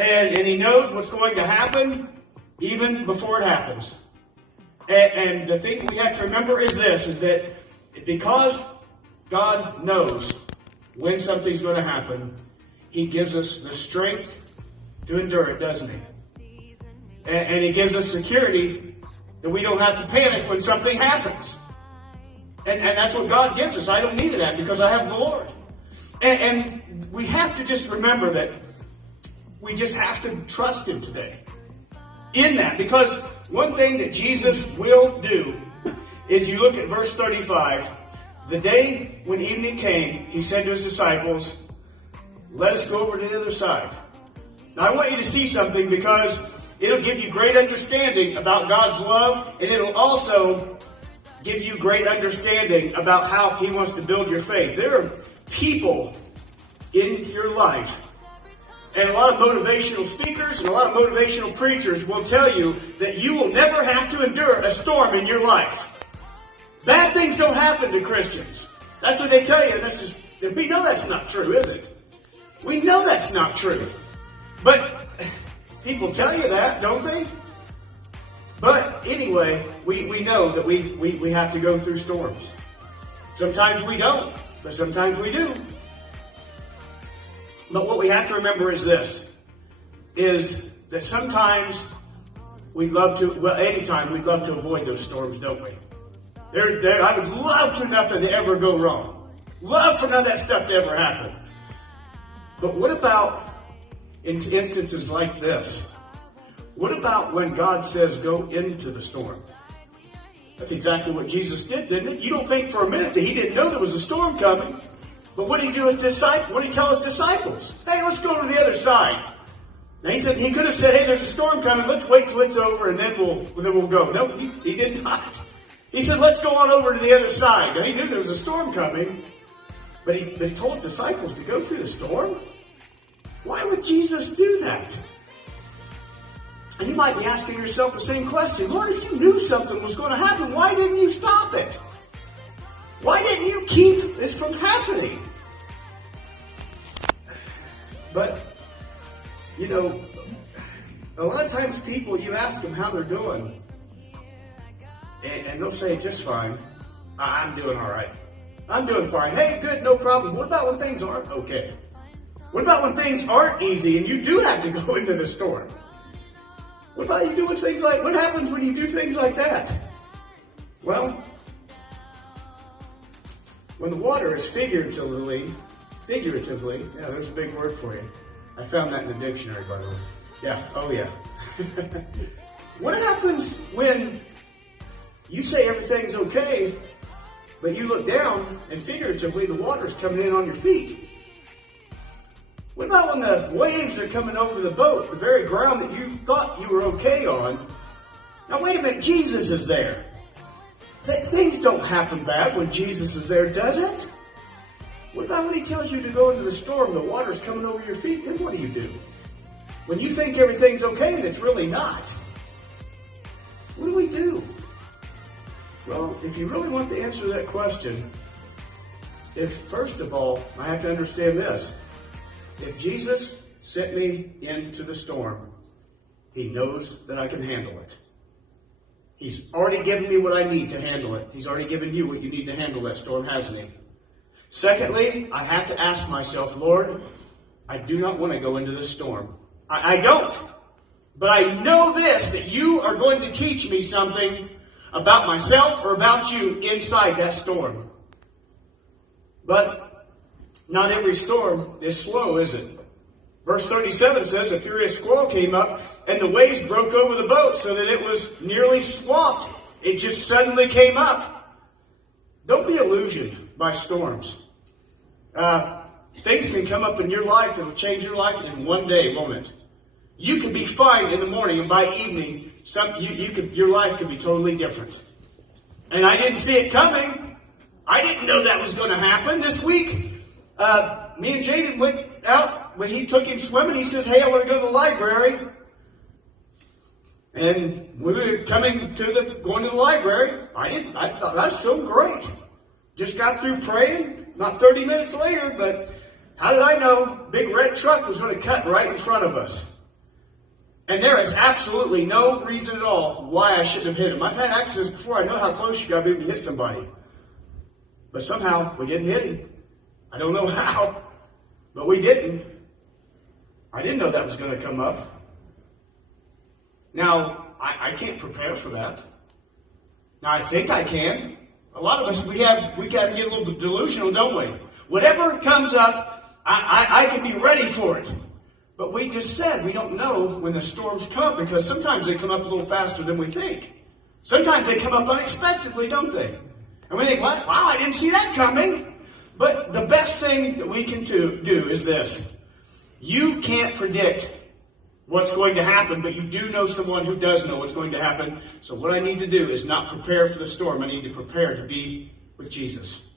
And He knows what's going to happen even before it happens. And the thing we have to remember is this, is that because God knows when something's going to happen, He gives us the strength to endure it, doesn't He? And He gives us security that we don't have to panic when something happens. And that's what God gives us. I don't need that because I have the Lord. And we have to just remember that we just have to trust Him today in that. Because one thing that Jesus will do is, you look at verse 35. The day when evening came, He said to His disciples, "Let us go over to the other side." Now I want you to see something, because it'll give you great understanding about God's love, and it'll also give you great understanding about how He wants to build your faith. There are people in your life, and a lot of motivational speakers and a lot of motivational preachers will tell you that you will never have to endure a storm in your life. Bad things don't happen to Christians. That's what they tell you. We know that's not true, is it? We know that's not true. But people tell you that, don't they? But anyway, we know that we have to go through storms. Sometimes we don't, but sometimes we do. But what we have to remember is this, is that sometimes anytime we'd love to avoid those storms, don't we? I would love for nothing to ever go wrong. Love for none of that stuff to ever happen. But what about in instances like this? What about when God says go into the storm? That's exactly what Jesus did, didn't it? You don't think for a minute that He didn't know there was a storm coming. But what did He do with disciples? What did He tell His disciples? Hey, let's go to the other side. Now He could have said, hey, there's a storm coming. Let's wait till it's over and then we'll go. No, He did not. He said, let's go on over to the other side. Now He knew there was a storm coming, but he told His disciples to go through the storm. Why would Jesus do that? And you might be asking yourself the same question. Lord, if You knew something was going to happen, why didn't You stop it? Why didn't You keep this from happening? But, a lot of times people, you ask them how they're doing, and they'll say, just fine. I'm doing all right. I'm doing fine. Hey, good, no problem. What about when things aren't okay? What about when things aren't easy and you do have to go into the storm? What about you doing things like, what happens when you do things like that? Well, when the water is figuratively, yeah, there's a big word for you. I found that in the dictionary, by the way. Yeah, oh yeah. What happens when you say everything's okay, but you look down and figuratively the water's coming in on your feet? What about when the waves are coming over the boat, the very ground that you thought you were okay on? Now wait a minute, Jesus is there. Things don't happen bad when Jesus is there, does it? What about when He tells you to go into the storm, the water's coming over your feet, then what do? When you think everything's okay and it's really not, what do we do? Well, if you really want the answer to that question, first of all, I have to understand this. If Jesus sent me into the storm, He knows that I can handle it. He's already given me what I need to handle it. He's already given you what you need to handle that storm, hasn't He? Secondly, I have to ask myself, Lord, I do not want to go into this storm. I don't. But I know this, that You are going to teach me something about myself or about You inside that storm. But not every storm is slow, is it? Verse 37 says, a furious squall came up, and the waves broke over the boat so that it was nearly swamped. It just suddenly came up. Don't be illusioned by storms. Things can come up in your life that will change your life in one day, won't it? You could be fine in the morning, and by evening, your life could be totally different. And I didn't see it coming. I didn't know that was going to happen this week. Me and Jaden went out. When he took him swimming, he says, hey, I want to go to the library. And we were going to the library. I thought I was feeling great. Just got through praying, not 30 minutes later, but how did I know big red truck was going to cut right in front of us? And there is absolutely no reason at all why I shouldn't have hit him. I've had accidents before. I know how close you got to be to hit somebody. But somehow we didn't hit him. I don't know how, but we didn't. I didn't know that was going to come up. Now, I can't prepare for that. Now, I think I can. A lot of us, we got to get a little bit delusional, don't we? Whatever comes up, I can be ready for it. But we just said we don't know when the storms come, because sometimes they come up a little faster than we think. Sometimes they come up unexpectedly, don't they? And we think, wow, I didn't see that coming. But the best thing that we can do is this. You can't predict what's going to happen, but you do know someone who does know what's going to happen. So what I need to do is not prepare for the storm. I need to prepare to be with Jesus.